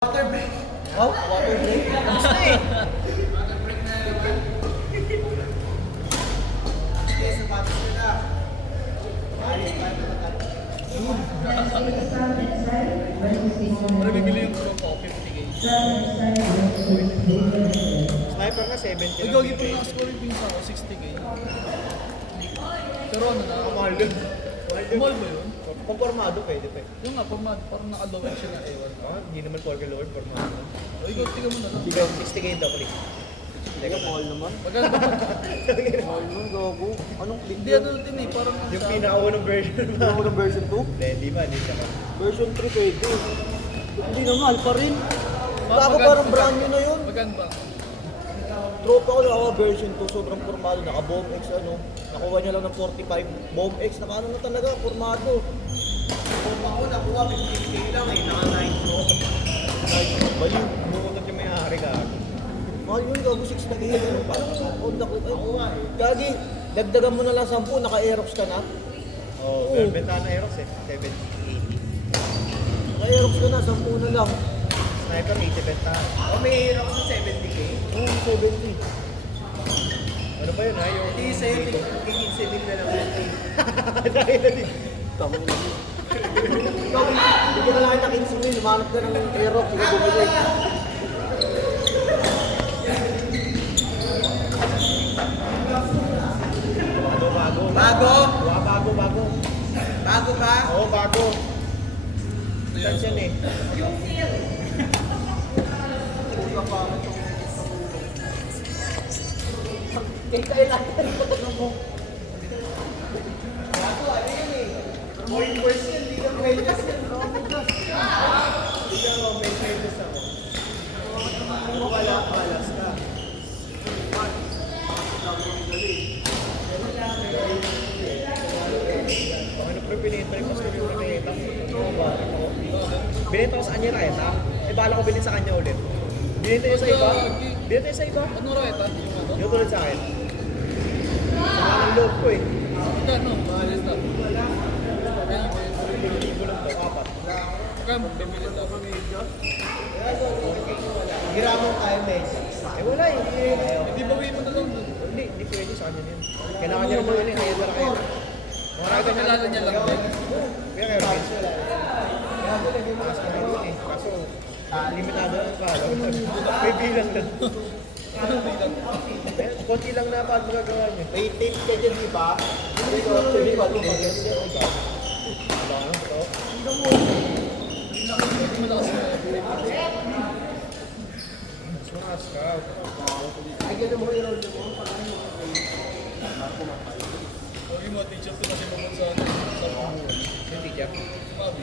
Water break. Oh, water break. Tapos na eh. Water break na naman. Sige, sapatos ko na. Alis pa ito. Ano bibili yung pro ko? 50k. Sniper na 70 Uy, gagi pa naka-score yung pinsa ko, 60k. Pero ano na? Mahal yun. Mahal ba yun? Pagpormado pwede pa eh. Yung nga, parang naka-low siya na ewan. Hindi naman Forger Lord, pormado. Uy, tignan mo na lang. Sigaw, 60k daw ulit. Teka, mahal naman. Maganda ba? Mahal nun, gago. Anong click Hindi, ano din eh, parang Yung pinakaunang version ba? Ako ng version 2? Hindi ba, hindi siya. Version 3 pwede. Hindi na mahal pa rin. Mas Ako maganda parang ba? brand new na yun. Maganda ba? Tropa ko na version 2, sobrang formado. Naka-bomb X ano. Nakuha niya lang ng 45. Bomb X, naka ano na talaga, formado. Kung ako nakuha, 15k lang eh, naka-9 ko. Baliw. Bumutot yung may-ari ka. Mahal yun, gago 6 na gaya. Parang on the clip. Gagi, dagdagan mo na lang 10, naka-Aerox ka na. Oo, Oo. benta na Aerox eh, 70, 80. Naka-Aerox ka na, 10 na lang. Sniper 80 benta. Oh, may Aerox na 70k. Oo, 70. Ano ba yun ha? Yung... Hindi, sa'yo, tig-15 mil na lang yun. Tama na yun. Ikaw, hindi ka na lang kita 15 mil, lumanap ka ng Aerox, hindi ko bumili. Bago. Bago? Bago. Bago ba? Oo, bago. Saan siya eh? Kailangan mo. Point first yan, di ka may gas yan. Di ka may gas ako. Wala ka. Ano pre, binenta rin mas yung binenta ko. Binenta ko sa kanya reta. Eh bala ko bilhin sa kanya ulit. Binenta niya sa iba. Binenta niya sa iba. Ano reta? Yung ano? Yung tulad sa akin. Sama ng loob ko eh. Magkano? Mahalis na. Libo lang daw, 4. Magkano? Bibili na. Giramong tayo may. Eh wala eh. Hindi bawiin mo na lang dun. Hindi pwede sa kanya yun. Kailangan niya naman yun, kaya wala kayo. Mga Kakilala niya lang din. Kaya kayo, guys, wala. Taas ka na yun eh. Kaso, limitado lang ka. May bilang lang. Konti lang na paano magagawa niyo. May tape ka dyan, di ba? Hindi ko, hindi ko, hindi ko. Ano to? Malakas na. Mas mga scout. Ay, gano'n mo yung roll mo. Huwag mo, teacher ko kasi naman sa Yung teacher. Mabi.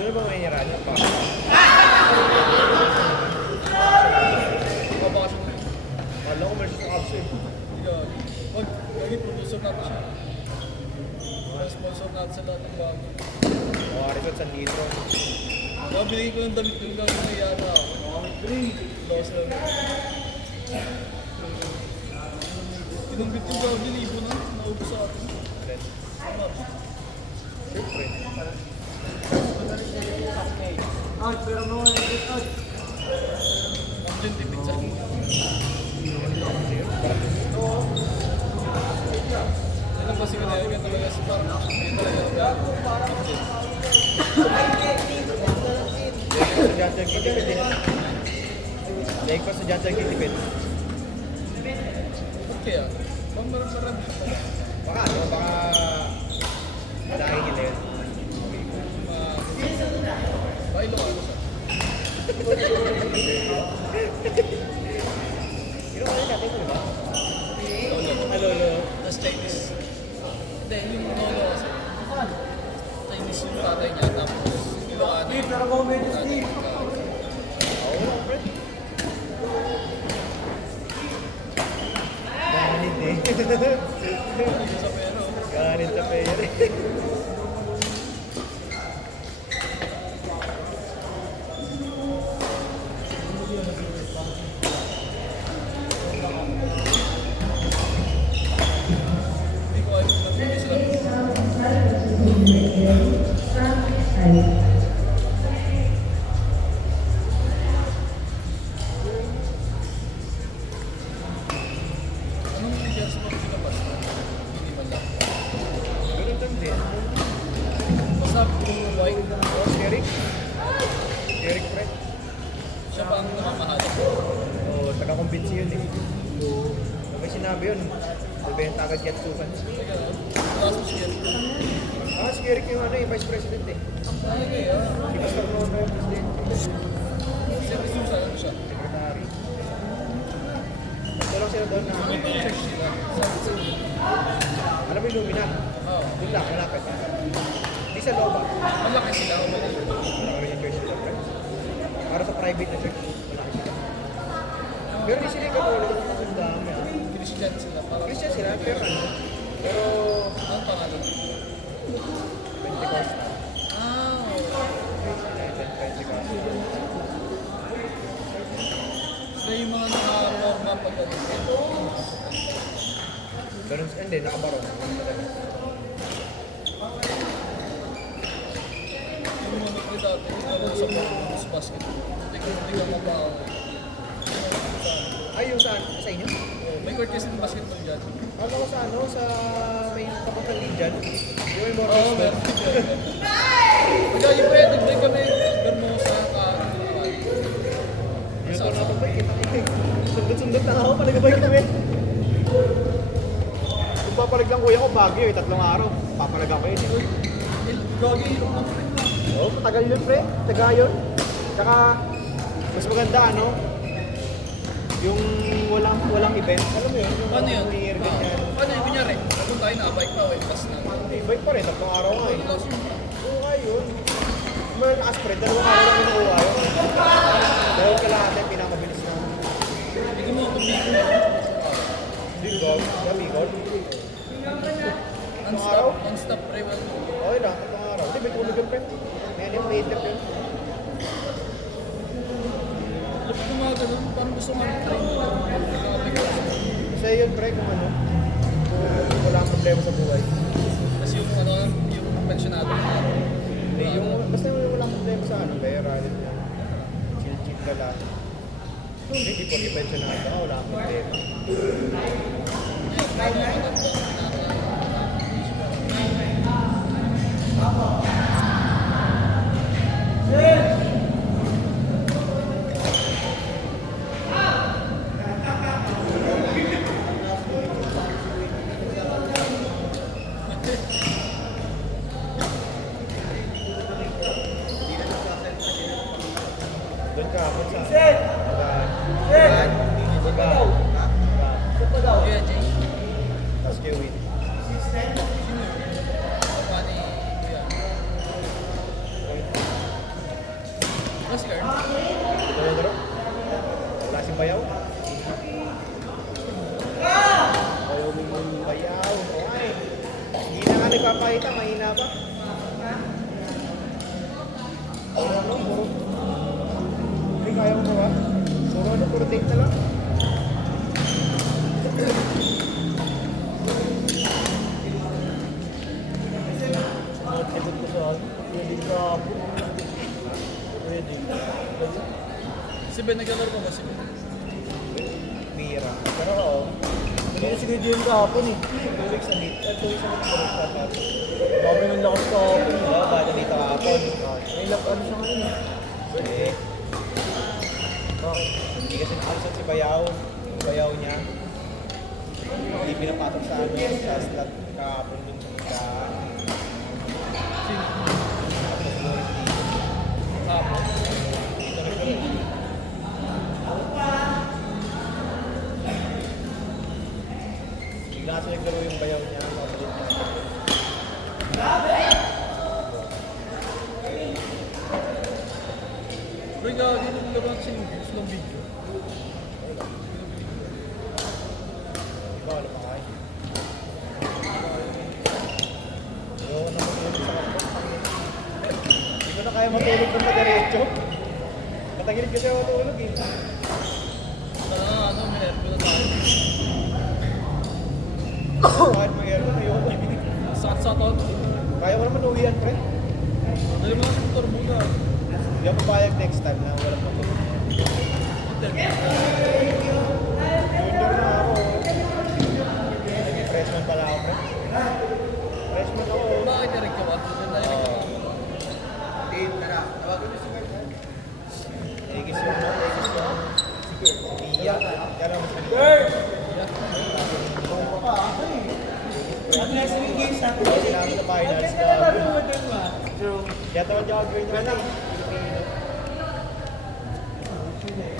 Doon na ba may niraan yung pa? Babakasyon na. Kala ko meron sa absent. Hindi ka. Wag, lagi producer natin siya. Sponsor natin sa lahat ng bago. Mga resort sa litro. Binigay ko yung damit ko lang na yata ako. Loss lang. Tinunggit yung gawin, libo na. Naubos sa atin. Siyempre. Ah, pero mo na ito. Ang dyan tipid sa akin. Yan ang kasi ko na yun. Yan talaga sa parang. Yan talaga. Dahil pa sa Jantar Kitipid eh. Dahil pa sa Jantar Kitipid. Ba't kaya? Bang marami siya pala. Baka ano, baka dahil nila yun. Bailo ka ano siya. Sino ka rin natin mo, di ba? Lolo. Lolo. Tapos Chinese. Hindi, yung lolo kasi. Chinese yung tatay niya. Tapos Ilocano. Pero mo medyo Steve. Oo, pre. Ganit eh. Yung sa pero. Ganit sa pera. Hindi ko alam kung nag-finish lang. Eric pre. Siya pa ang namamahal. Oo, taga-convince yun eh. May sinabi yun. Bebenta agad Yatsukan. Teka, tapos mo siya. Ah, si Eric yung ano yung vice president eh. Ay, kaya. Si Pastor Nono yung president. Siya gusto sa ano siya. Secretary. Ito lang sila doon na, Ano ba yung church nila? Sa alam mo yung Lumina? Oo. Doon lang, malapit. Di sa loob ah. Malaki sila o mali? Malaki yung church nila, friends. Para sa private na church, malaki sila. Pero di sila yung Katoliko na ang dami ah. Christian sila. Parang Christian sila, pero ano? Pero, ang pangalan. Pentecostal. Ah, oo. Pentecostal. Sila yung mga naka-normal pagdating. Ganun, hindi, nakabarong. Yung mga nagkita dati, yung sa Bulls basketball. Hindi ka mabaho. Ay, yung saan? Sa inyo? May court kasi ng basketball dyan. Ano ko sa ano? Sa may kapatid dyan? Yung may more Oo, meron. Kaya yung pre, nag-break kami. Bermosa, Yun ko na ba? Kita ko eh. Sundot-sundot na ako, palagabay kami. Kung papalag lang kuya ko, Baguio eh, 3 araw. Papalag ako yun eh. Gagi yung mga pre. Oo, matagal yun pre. Taga yun. Tsaka, mas maganda ano, yung walang event. Alam mo yun? Yung Paano yun? New Year, ganyan. Paano yun? Kunyari, kung tayo nakabike pa, wait, pass na. Eh, bike pa rin, 3 araw nga eh. Oo nga yun. May lakas pre, 2 araw lang kinukuha yun. Dahil kalahati, pinakamabilis na. Hindi mo kumikita. Bigol, Bigol. Non-stop, non-stop pre. Okay lang, 3 araw. Hindi, may tulog yun pre. May itip yun. Dapat yung mga ganun, parang gusto nga ng-train. Kasi yun pre, kung ano, kung wala kang problema sa buhay. Kasi yung ano, yung pensionado na. Hindi, yung, basta yung wala kang problema sa ano, pera, yun yan. Chill-chill ka lang. Hindi, di porke pensionado ka, wala kang problema. Doon ka, kung sa... Bagaan. Kaya Jay, Tapos kayo win. paano kuya? Mas card? Ito yung daro. Wala si Bayaw. Bayaw mo Bayaw. Okay. Hindi na nga nagpapakita, mahina pa. Ano, puro. Hindi kaya mo ba? Puro tape na lang. Nagtipot ko sa ano. Pwedeng sa hapon. Pwedeng. Si Ben, naglalaro pa ba si Ben? Bira. Pero oo. Hindi si Kuya Jim kahapon eh. 2 weeks na dito. 2 weeks na dito. Dami ng lakas kahapon eh. Oo, bago dito kahapon. May lap ano siya ngayon eh. Eh, hindi kasi nakalisan si Bayaw. Yung Bayaw niya. Hindi pinapasok sa ano, sa slot kahapon dun sa tapos Morris dito. Hapon. Dito nagkaroon. Bigla kasi nagkaroon yung Bayaw niya. Tapos dun niya. Uy, gagi, naglaro kasi yung views ng video. Ikaw, alam mo kayo. Ayoko na matulog sa kapatid. Hindi ko na kaya matulog kung madiretso. Matagilid kasi ako matulog eh. Ano, may aircon na tayo. Kahit may aircon, ayoko. Sakit-sakot. Kaya ko naman uwian, pre. Dali mo kasi motor muna. Hindi ako papayag next time na walang matulog. Junior na ako. Naging freshman pala ako, pre. Freshman ako. Bakit na rin ka ba? Narinig ka ba? Team, tara. Tawagan niyo si Mike. jogger na lang. Pilipino.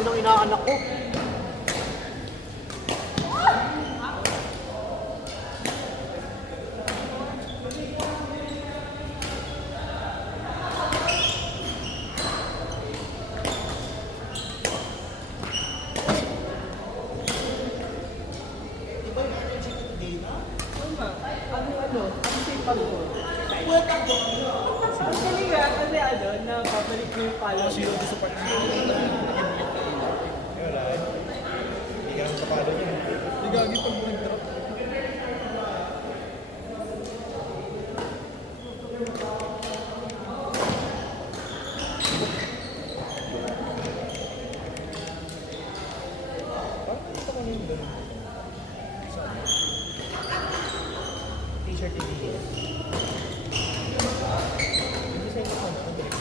Yun ang inaanak ko. Sino gusto pa niya? Wala eh. Hindi ka naman kapalo niya. Hindi gagi pag nag-drop. Parang nakita ko na yung ganun. T-shirt ni Diaz. Yung design ko ang galing.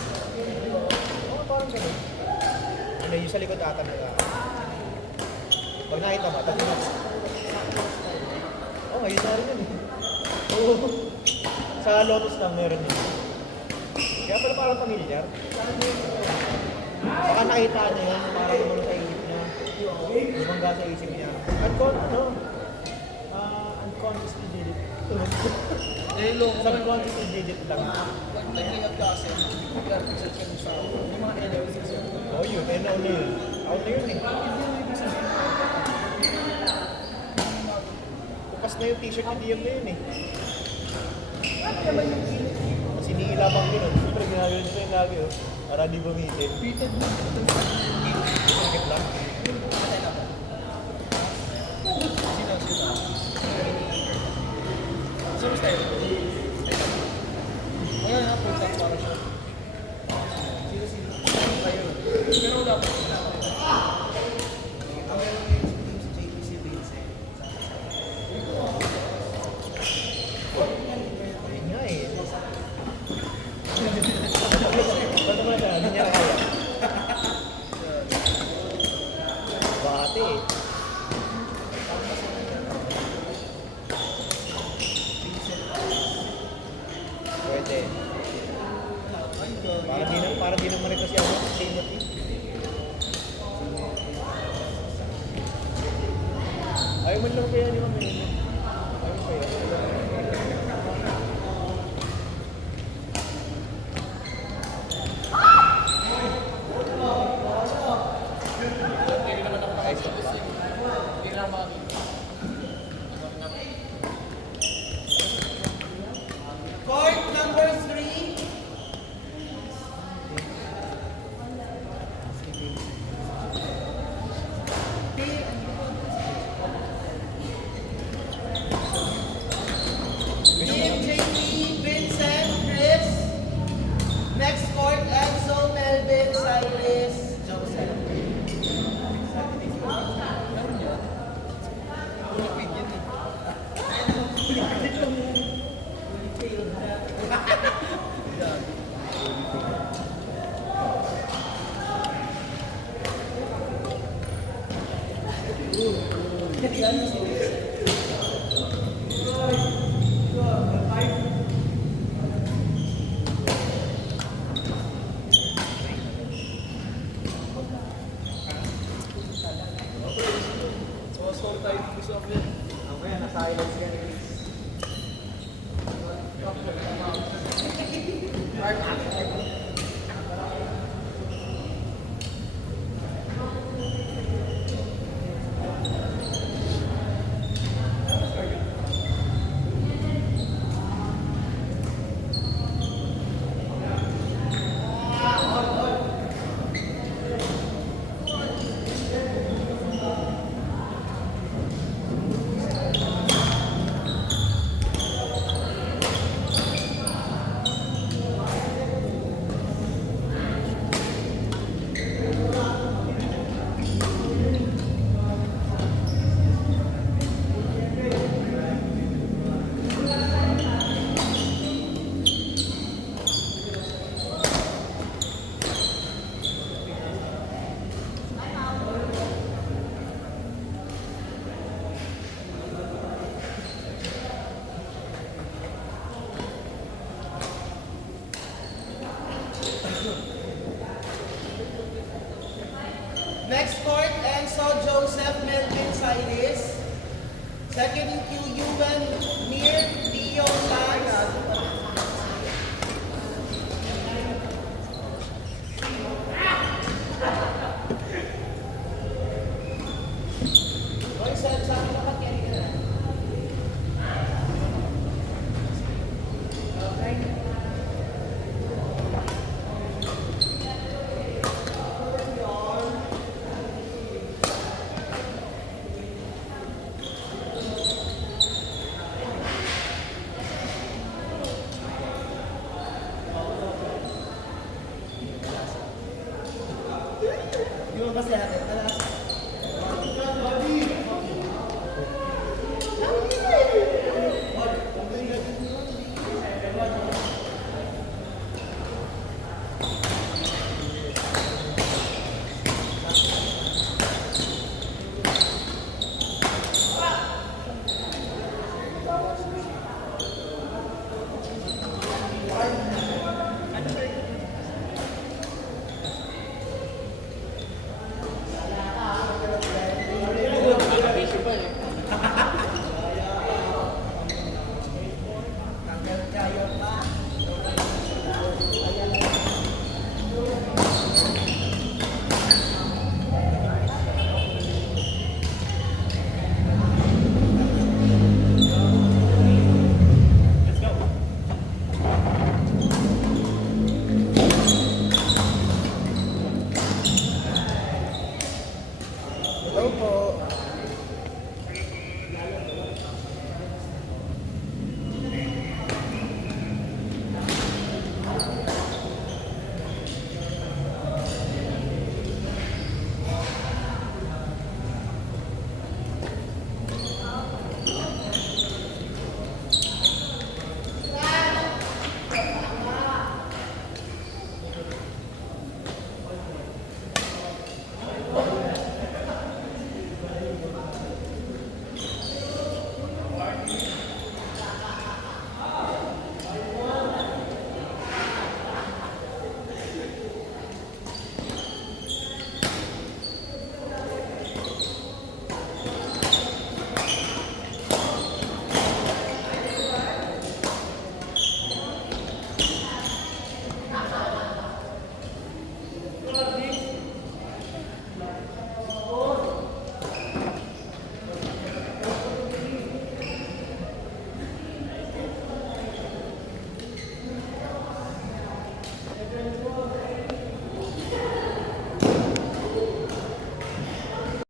Oo, parang ganun. Ano yung sa likod ata nila. Pag nakita mo, pag yung... Oo, ngayon na rin yun eh. Oo. Sa Lotus lang meron yun. Kaya pala parang familiar. Baka nakita niya yun, parang ano sa isip niya. Bumangga sa isip niya. Unconsciously did it. Eh, loko pa. Subconsciously did it lang. Pag nag-iat kasi, bigla pag-search ka sa yung mga LLCs. Oo yun, NO na yun. Out na yun eh. Bukas na yung t-shirt ni DM na yun eh. Kasi niilabang yun. Siyempre ginagawin nito yung lagi oh. Para di bumitin. Fitted mo. Sakit lang. Sino? Sino style? Ngayon na, for example, para siya. Sino? Kayo. Pero wala pa. Ayun nga eh. Ba't naman siya? Hindi niya kaya. Bate eh. Pwede. Para di naman rin kasi ako sa Timothy. Ayaw man lang kaya di ba meron yun? Ayaw kaya. Hindi naman ako nakasabos eh. Hindi na makakita. Court number 3. Team JP, Vincent, Chris. Next court, Enzo, Melvin, Cyrus, Joseph. Tulipid yun eh. So, tayo gusto ako yun. Okay, na-silence ka ni Chris. Cyrus. Second in queue, Yuan Mir Leo Lance. Yung kasi natin, alas. Hello po.